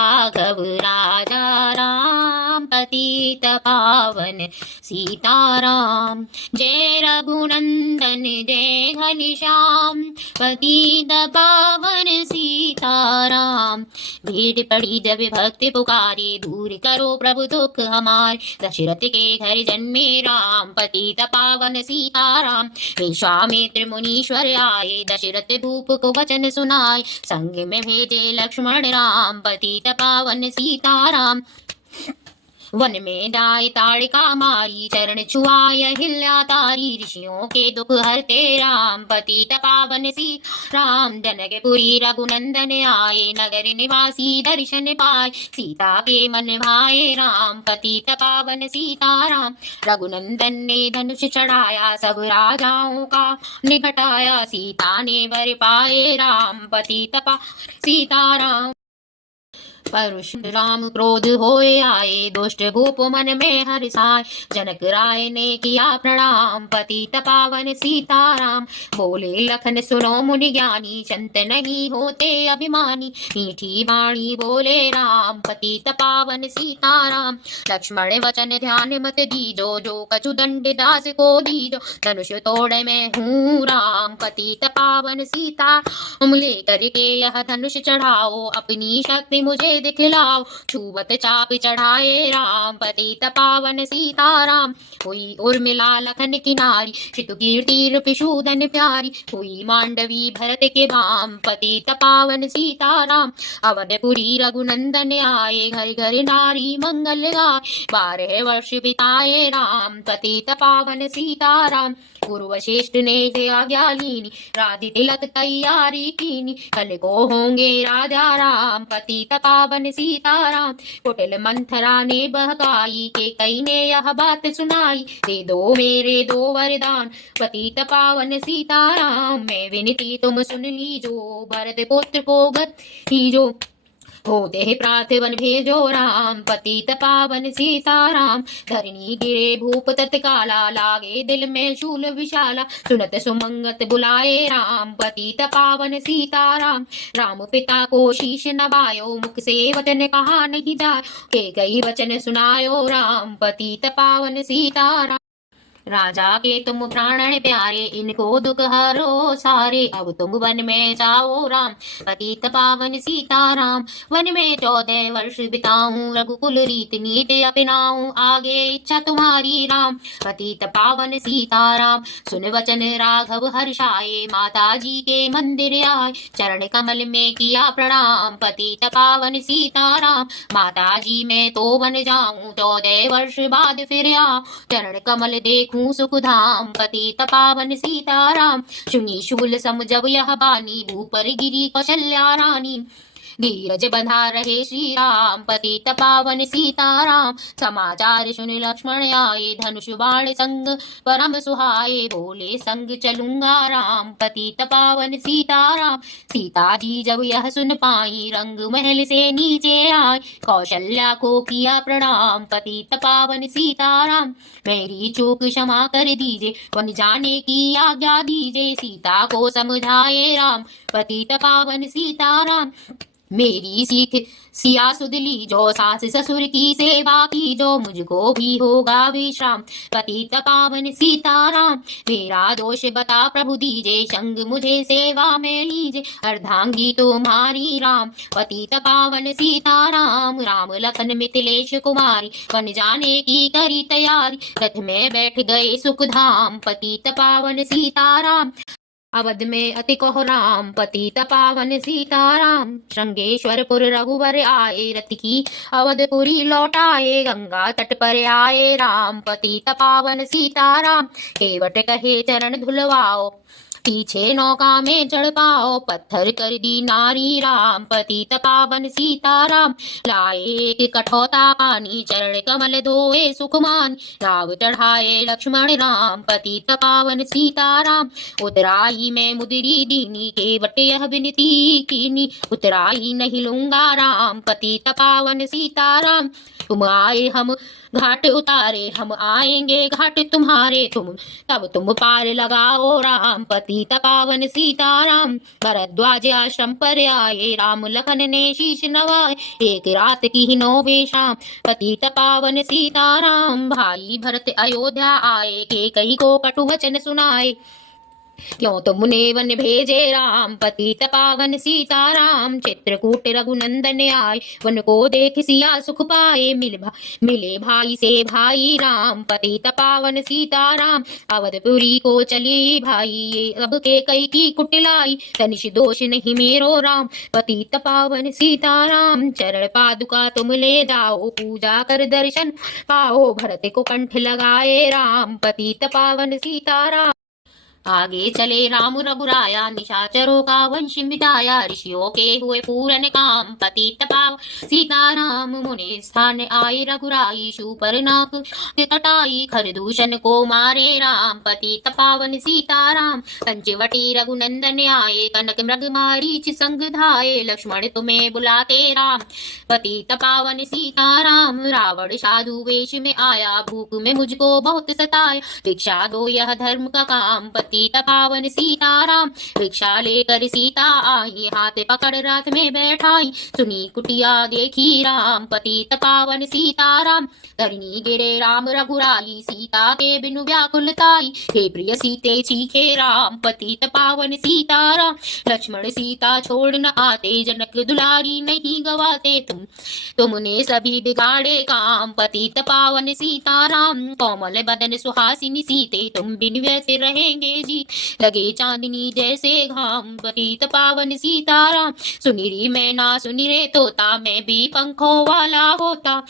राघव राजा राम पतित पावन सीताराम। जय रघुनंदन जय घनश्याम पतित पावन सीताराम। भीड़ पड़ी जब भक्त पुकारे दूर करो प्रभु दुख हमारे। दशरथ के घर जन्मे राम पतित पावन सीताराम। विश्वामित्र मुनीश्वर आए दशरथ भूप को वचन सुनाए। संग में भेजे लक्ष्मण राम पतित पावन सीताराम। वन में जाए ताड़िका मारी चरण छुआय हिल्या तारी। ऋषियों के दुख हरते राम पतित पावन राम। जनकपुरी रघुनंदन आए नगर निवासी दर्शन पाए। सीता के मन भाए राम पतित पावन सीताराम। रघुनंदन ने धनुष चढ़ाया सब राजाओं का निपटाया। सीता ने वर पाए राम पतित पावन सीताराम। परशुराम क्रोध होए आए दुष्ट भूप मन में हर्षाए। जनक राय ने किया प्रणाम पतित पावन सीताराम। बोले लखन सुनो मुनि ज्ञानी संत नहीं होते अभिमानी। मीठी वाणी बोले राम पतित पावन सीताराम। लक्ष्मण वचन ध्यान मत दीजो जो कछु दंड दास को दीजो। धनुष तोड़ मैं हूँ राम पतित पावन सीता। लेकर के यह धनुष चढ़ाओ अपनी शक्ति मुझे दिखलाओ। छुवत चाप चढ़ाए राम पतित पावन सीताराम। हुई उर्मिला लखन की नारी श्रुत कीर्ति पिशूदन प्यारी। हुई मांडवी भरत के भाम पतित पावन सीताराम। अवधपुरी रघुनंदन आए घर घर नारी मंगल गाए। 12 वर्ष बिताए राम पतित पावन सीताराम। गुरु वशिष्ठ ने से आज्ञा लीनी राधि तिलक तैयारी कीनी। कल को होंगे राजा राम पतित पावन सीताराम। कुटिल मंथरा ने बहकाई के कई ने यह बात सुनाई। दे दो मेरे 2 वरदान पतित पावन सीताराम। मैं विनती तुम सुन लीजो भरत पुत्र को गत कीजो। होते ही प्रार्थवन भेजो राम पतित पावन सीताराम। धरनी गिरे भूप तत्काला लागे दिल में शूल विशाला। सुनत सुमंगत बुलाए राम पतित पावन सीताराम। राम पिता को शीश नवायो मुख से वचन कहा नहीं जाए। के कई वचन सुनायो राम पतित पावन सीताराम। राजा के तुम प्राण प्यारे इनको दुख हरो सारे। अब तुम वन में जाओ राम पतित पावन सीताराम। वन में 14 वर्ष बिताऊं रघुकुल रीत नीति अपनाऊं। आगे इच्छा तुम्हारी राम पतित पावन सीताराम। सुन वचन राघव हर्षाए माता जी के मंदिर आए। चरण कमल में किया प्रणाम पतित पावन सीताराम। माता जी मैं तो बन जाऊं 14 वर्ष बाद फिर आऊं। चरण कमल देखूं सुखधाम पतित पावन सीताराम। सुनी शूल सम जब यह बानी भूपर गिरी कौशल्या रानी। धीरज बंधा रहे श्री राम पतित पावन सीताराम। समाचार सुन लक्ष्मण आए धनुष बाण संग परम सुहाए। बोले संग चलूंगा राम पतित पावन सीताराम। सीता जी जब यह सुन पाई रंग महल से नीचे आए। कौशल्या को किया प्रणाम पतित पावन सीताराम। मेरी चूक क्षमा कर दीजिए वन जाने की आज्ञा दीजिए। सीता को समझाए राम पतित पावन सीताराम। मेरी सीख सिया सुध ली जो सास ससुर की सेवा की जो। मुझको भी होगा विश्राम पतित पावन सीताराम। मेरा दोष बता प्रभु दीजे संग मुझे सेवा में लीजे। अर्धांगी तुम्हारी राम पतित पावन सीताराम। राम लखन मिथिलेश कुमारी वन जाने की करी तैयारी। रथ में बैठ गए सुखधाम पतित पावन सीताराम। अवध में अति कोहराम पतित पावन सीताराम। श्रृंगेश्वरपुर रघुवर आए रथ की अवधपुरी लौटाए। गंगा तट पर आए राम पतित पावन सीताराम। केवट कहे चरण धुलवाओ पीछे नौका में चढ़ पाओ। पत्थर कर दी नारी राम पतित पावन सीताराम। लाए एक कठौता पानी चरण कमल धोए सुखमान। राव चढ़ाए लक्ष्मण राम पतित पावन सीताराम। उतराई में मुदरी दीनी केवट यह विनती कीनी। उतराई नहीं लूंगा राम पतित पावन सीताराम। तुम आए हम घाट उतारे हम आएंगे घाट तुम्हारे तब तुम पार लगाओ राम। पतित पावन सीताराम भरद्वाज आश्रम पर आए, राम लखन ने शीश नवाए, एक रात की ही 9वीं शाम। पतित पावन सीताराम भाई भरत अयोध्या आए, के कई को कटु वचन सुनाए, क्यों तुमने वन भेजे राम। पतित पावन सीताराम चित्रकूट रघुनंदन आए, वन को देख सिया सुख पाए, मिले भाई से भाई राम। पतित पावन सीताराम अवधपुरी को चली भाई, ये अब के कई की कुटिलाई, तनिष दोष नहीं मेरो राम। पतित पावन सीताराम चरण पादुका तुम ले जाओ, पूजा कर दर्शन पाओ, भरत को कंठ लगाए राम। पतित पावन सीताराम आगे चले राम रघुराया, निशाचरों का वंश मिटाया, ऋषियों के हुए पूरन काम। पतित पावन सीताराम मुनि स्थान आए, रघुराई शूरपणख कटाई, खरदूषण को मारे राम। पतित पावन सीताराम पंचवटी रघुनंदन आए, कनक मृग मारीच संग धाये, लक्ष्मण तुम्हें बुलाते राम। पतित पावन सीताराम रावण साधु वेश में आया, भूख में मुझको बहुत सताया, भिक्षा दो यह धर्म का काम। पतित पावन सीताराम भिक्षा लेकर सीता आई, हाथ पकड़ रथ में बैठाई, सुनी कुटिया देखी राम। पतित पावन सीताराम धरनी गिरे राम रघुराई, सीता के बिनु व्याकुलताई, हे प्रिय सीते चीखे राम। पतित पावन सीताराम लक्ष्मण सीता छोड़ न आते, जनक दुलारी नहीं गवाते, तुमने सभी बिगाड़े काम। पतित पावन सीताराम कोमल बदन सुहासिनी सीते, तुम बिन व्यर्थ रहेंगे जी, लगे चांदनी जैसे घाम। पतित पावन सीताराम सुनिरी मैना सुनिरे तोता, मैं भी पंखों वाला होता,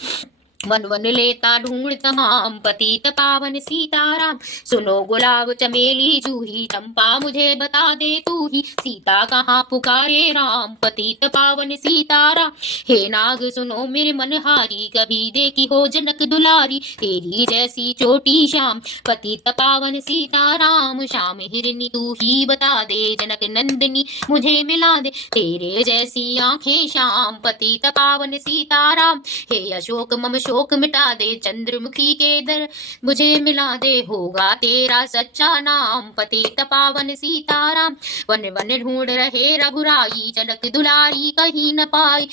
वन वन लेता ढूंढ तमाम। पतित पावन सीताराम सुनो गुलाब चमेली जूही, चंपा मुझे बता दे तू ही, सीता कहाँ पुकारे राम। पतित पावन सीताराम हे नाग सुनो मेरे मनहारी, कभी देखी हो जनक दुलारी, तेरी जैसी चोटी श्याम। पतित पावन सीताराम श्याम हिरनी तू ही बता दे, जनक नंदिनी मुझे मिला दे, तेरे जैसी आंखें श्याम। पतित पावन सीताराम हे अशोक मम शोक मिटा दे, चंद्रमुखी के दर मुझे मिला दे, होगा तेरा सच्चा नाम। पतित पावन सीताराम वन वन ढूंढ रहे रघुराई, जनक दुलारी कहीं न पाई,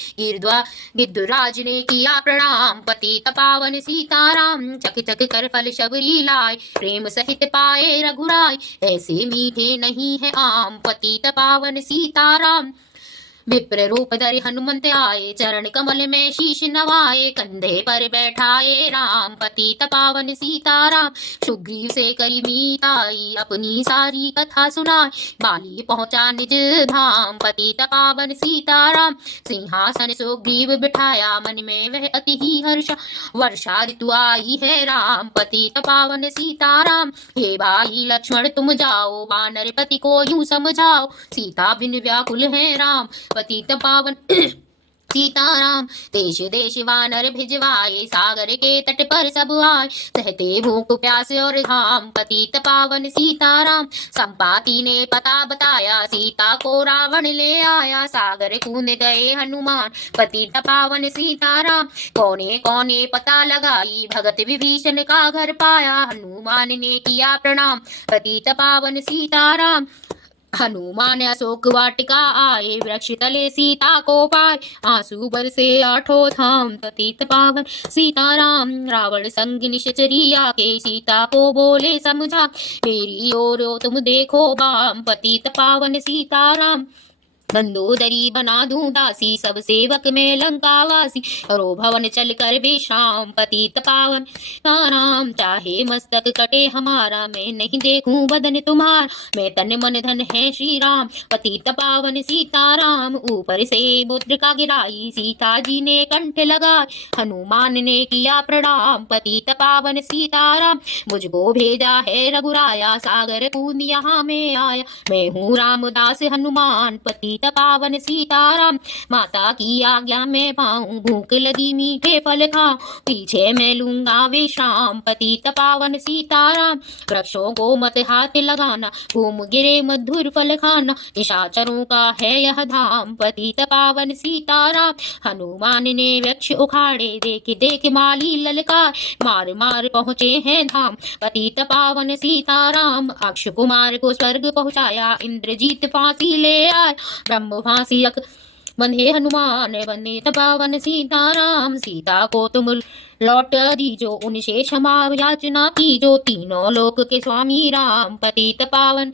गिद्धराज ने किया प्रणाम। पतित पावन सीताराम चक चक कर फल शबरी लाए, प्रेम सहित पाए रघुराई, ऐसे मीठे नहीं है आम। पतित पावन सीताराम विप्र रूप धरि हनुमंत आए, चरण कमल में शीश नवाए, कंधे पर बैठाए राम। पतित पावन सीताराम सुग्रीव से करी मीताई, अपनी सारी कथा सुनाई, बाली पहुंचा निज धाम। पतित पावन सीताराम सिंहासन सुग्रीव बिठाया, मन में वह अति ही हर्ष, वर्षा ऋतु आई है राम। पतित पावन सीताराम हे भाई लक्ष्मण तुम जाओ, वानर पति को यूं समझाओ, सीता बिन व्याकुल है राम। पतित पावन सीताराम देश देश वानर भिजवाए, सागर के तट पर सब आए, सहते भूख प्यास और घाम। पतित पावन सीताराम संपाति ने पता बताया, सीता को रावण ले आया, सागर कूद गए हनुमान। पतित पावन सीताराम कोने कोने पता लगाई, भगत विभीषण का घर पाया, हनुमान ने किया प्रणाम। पतित पावन सीताराम हनुमान अशोक वाटिका आए, वृक्ष तले सीता को पाए, आंसू बरसे आठों धाम। पतित पावन सीताराम रावण संग निश्चरी आके, सीता को बोले समझा, मेरी ओर तुम देखो बाम। पतित पावन सीताराम मंदोदरी बना दूं दासी, सब सेवक में लंकावासी, करो भवन चल कर विश्राम। पतित पावन राम चाहे मस्तक कटे हमारा, मैं नहीं देखूं बदन तुम्हारा, मैं तन मन धन है श्री राम। पतित पावन सीताराम ऊपर से मुद्रिका गिराई, सीता जी ने कंठ लगाए, हनुमान ने किया प्रणाम। पतित पावन सीताराम मुझको भेजा है रघुराया, सागर कूद यहाँ में आया, मैं हूँ रामदास हनुमान। पतित पतित पावन सीताराम। माता की आज्ञा में पाऊं, भूख लगी मीठे फल खाऊं, पीछे मैं लूंगा विश्राम, पतित पावन सीताराम। वृक्षों को मत हाथ लगाना, घूम गिरे मधुर फल खाना, निशाचरों का है यह धाम, पतित पावन सीताराम। हनुमान ने वृक्ष उखाड़े, देख देख माली ललकार, मार मार पहुँचे हैं धाम, पतित पावन सीताराम। अक्ष कुमार को स्वर्ग पहुँचाया, इंद्रजीत फांसी ले आए, ब्रह्म फांसी बंधे हनुमान, बंधे पावन सीताराम। सीता को तुम लौट दीजो, उनसे क्षमा याचना कीजो, तीनों लोक के स्वामी राम, पतित पावन।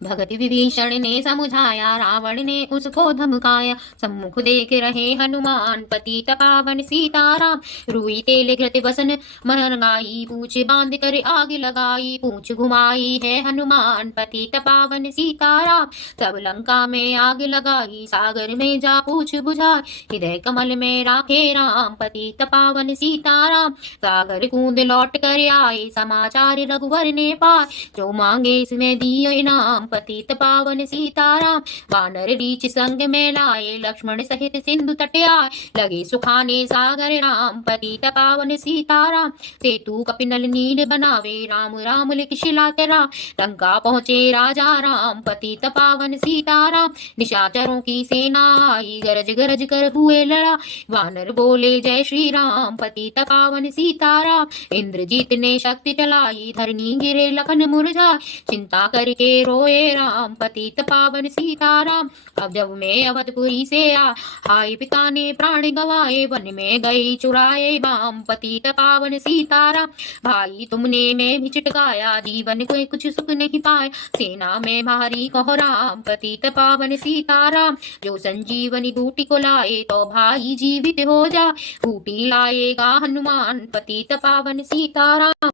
भगत विभीषण ने समझाया, रावण ने उसको धमकाया, सम्मुख देख रहे हनुमान, पतित पावन सीताराम। रुई तेल घृत बसन महंगाई, पूछ बांध कर आग लगाई, पूछ घुमाई है हनुमान, पतित पावन सीताराम। सब लंका में आग लगाई, सागर में जा पूछ बुझाई, हृदय कमल में राखे राम, पतित पावन सीताराम। सागर कूद लौट कर आए, समाचार रघुवर ने पाए, जो मांगे इसमें दियो इनाम, पतित पावन सीताराम। वानर रीछ संग में लाए, लक्ष्मण सहित सिंधु तट आए, लगे सुखाने सागर राम, पतित पावन सीताराम। सेतु कपिनल नील बनावे, राम राम लिख शिला तेरा, लंका पहुँचे राजा राम, पतित पावन सीताराम। निशाचरों की सेना आई, गरज गरज कर हुए लड़ा, वानर बोले जय श्री राम, पतित पावन सीताराम। इंद्रजीत ने शक्ति चलाई, धरनी गिरे लखन मुरझाए, चिंता करके रोए राम, पतित पावन सीताराम। अब जब मैं अवधपुरी से हाय, पिता ने प्राण गवाए, वन में गई चुराए बाम, पतित पावन सीताराम। भाई तुमने मैं भी चिटकाया, जीवन को कुछ सुख नहीं पाए, सेना में भारी कोहराम, पतित पावन सीताराम। जो संजीवनी बूटी को लाए, तो भाई जीवित हो जा, बूटी लाएगा हनुमान, पतित पावन सीताराम।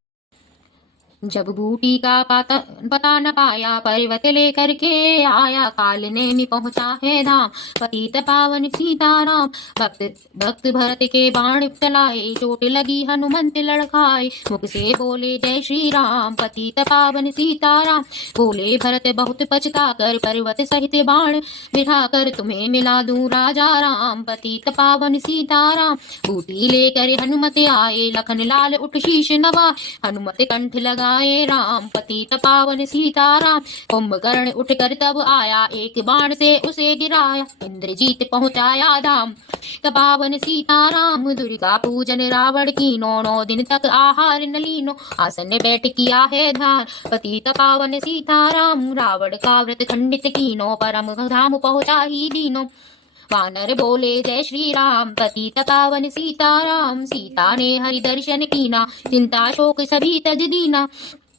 जब बूटी का पता न पाया, पर्वत लेकर के आया, काल नेमि पहुंचा है धाम, पतित पावन सीताराम। भक्त भरत के बाण चलाए, चोट लगी हनुमंत लड़खाए, मुख से बोले जय श्री राम, पतित पावन सीताराम। बोले भरत बहुत पछता कर, पर्वत सहित बाण बिठा कर, तुम्हें मिला दूं राजा राम, पतित पावन सीताराम। बूटी लेकर हनुमत आए, लखन लाल उठ शीश नवा, हनुमत कंठ लगा राम, पतित पावन सीताराम। कुंभकर्ण उठकर तब आया, एक बाण से उसे गिराया, इंद्रजीत पहुंचाया धाम, पावन सीताराम। दुर्गा पूजन रावण की, 9 दिन तक आहार न लीनो, आसन बैठ किया है ध्यान, पतित पावन सीताराम। रावण का व्रत खंडित कीनो, परम धाम पहुंचा ही दीनो, वानर बोले जय श्री राम, पतित पावन सीताराम। सीता ने हरि दर्शन कीना, चिंता शोक सभी तज दीना,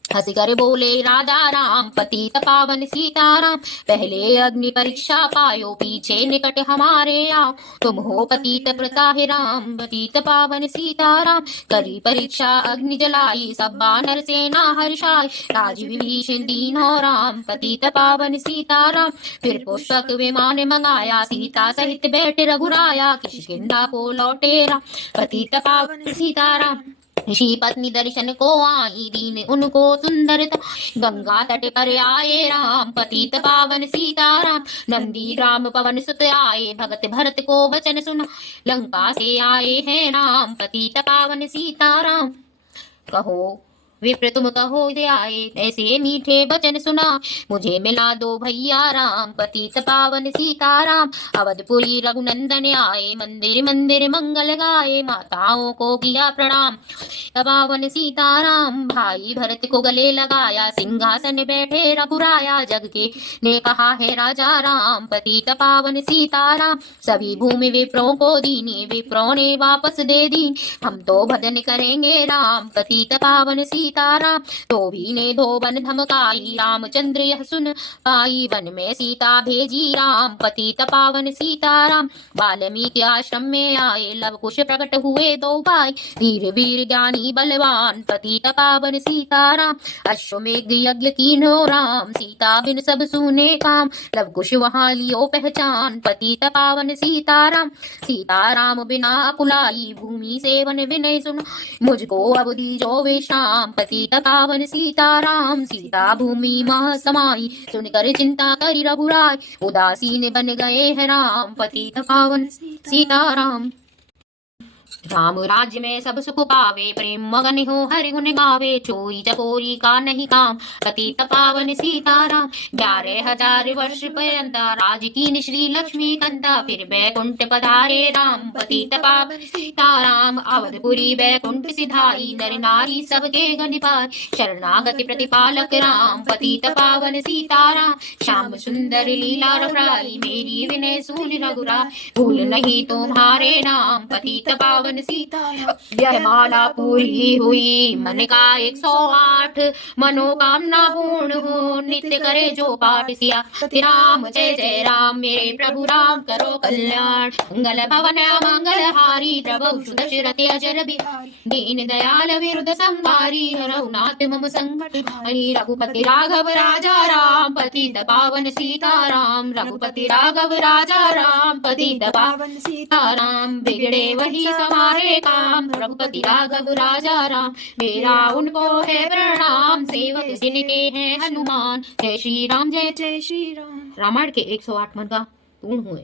हंस कर बोले राजा राम, पतित पावन सीताराम। पहले अग्नि परीक्षा पायो, पीछे निकट हमारे आओ, तुम हो पतित प्रताप राम, पतित पावन सीताराम। करी परीक्षा अग्नि जलाई, सब वानर सेना हर्षाई, राज विभीषण दीनो राम, पतित पावन सीताराम। फिर पुष्पक विमान मंगाया, सीता सहित बैठ रघुराया, किष्किंधा को लौटे राम, पतित पावन सीताराम। ऋषि पत्नी दर्शन को आई, दीन उनको सुंदरता, गंगा तट पर आए राम, पतित पावन सीताराम। नंदी ग्राम पवन सुत आए, भगत भरत को वचन सुना, लंका से आए हैं राम, पतित पावन सीताराम। कहो विप्र तुम कहो दे आए, ऐसे मीठे वचन सुना, मुझे मिला दो भैया राम, पतित पावन सीताराम। अवधपुरी रघुनंदन आए, मंदिर मंदिर मंगल गाए, माताओं को किया प्रणाम, पावन सीताराम। भाई भरत को गले लगाया, सिंहासन बैठे रघुराया, जग के ने कहा है राजा राम, पतित पावन सीताराम। सभी भूमि विप्रों को दीनी, विप्रों ने वापस दे दी, हम तो भजन करेंगे राम, पतित पावन सीताराम। तो भी ने धोबन धमकाई, रामचंद्र यह सुन पाई, वन में सीता भेजी राम, पतित पावन सीताराम। वाल्मीकि आश्रम में आए, लव कुश प्रकट हुए दो भाई, धीर वीर ज्ञानी बलवान, पतित पावन सीताराम। अश्वमेघ यज्ञ कीनो राम, सीता बिन सब सुने काम, लव कुश वहाँ लियो पहचान, पतित पावन सीताराम। सीताराम बिना कुलाई, भूमि से वन विनय सुन, मुझको अब दीजो विश्राम, पतित पावन सीताराम। सीता भूमि मह समाई, सुनकर चिंता करी रघुराय, उदासीन बन गए हैं राम। पतित पावन सीताराम। राम राज्य में सब सुख पावे, प्रेम मगन हो हरि गुण गावे, चोरी चकोरी का नहीं काम, पतित पावन सीताराम। 11,000 वर्ष पर्यंत राज की श्री लक्ष्मी कंता, फिर बैकुंठ पधारे राम। पतित पावन सीताराम। अवधपुरी बैकुंठ सिधाई, नर नारी सबके गण पार, शरणागति प्रतिपालक राम। पतित पावन सीताराम। श्याम सुंदर लीला रघुराई, मेरी विनय सुन रघुराई, भूल नहीं तुम्हारे नाम। पतित पावन सीताराम। यह माला पूरी हुई मन का 108, मनोकामना पूर्ण हो नित्य करे जो पाठ सिया। राम जय जय राम, मेरे प्रभु राम करो कल्याण। मंगल भवन मंगल हारी, प्रभु दशरथ अजर बिहारी, दीन दयाल विरुद्ध संहारी, रघुनाथ मम संकट भारी। रघुपति राघव राजा राम, पतित पावन सीताराम। रघुपति राघव राजा राम, पतित पावन सीताराम। बिगड़े वही हमारे काम, रघुपति राघव राजा राम, मेरा उनको है प्रणाम। सेवक जिनके हैं हनुमान, जय श्री राम जय जय श्री राम। रामायण के 108 मंत्र पूर्ण हुए।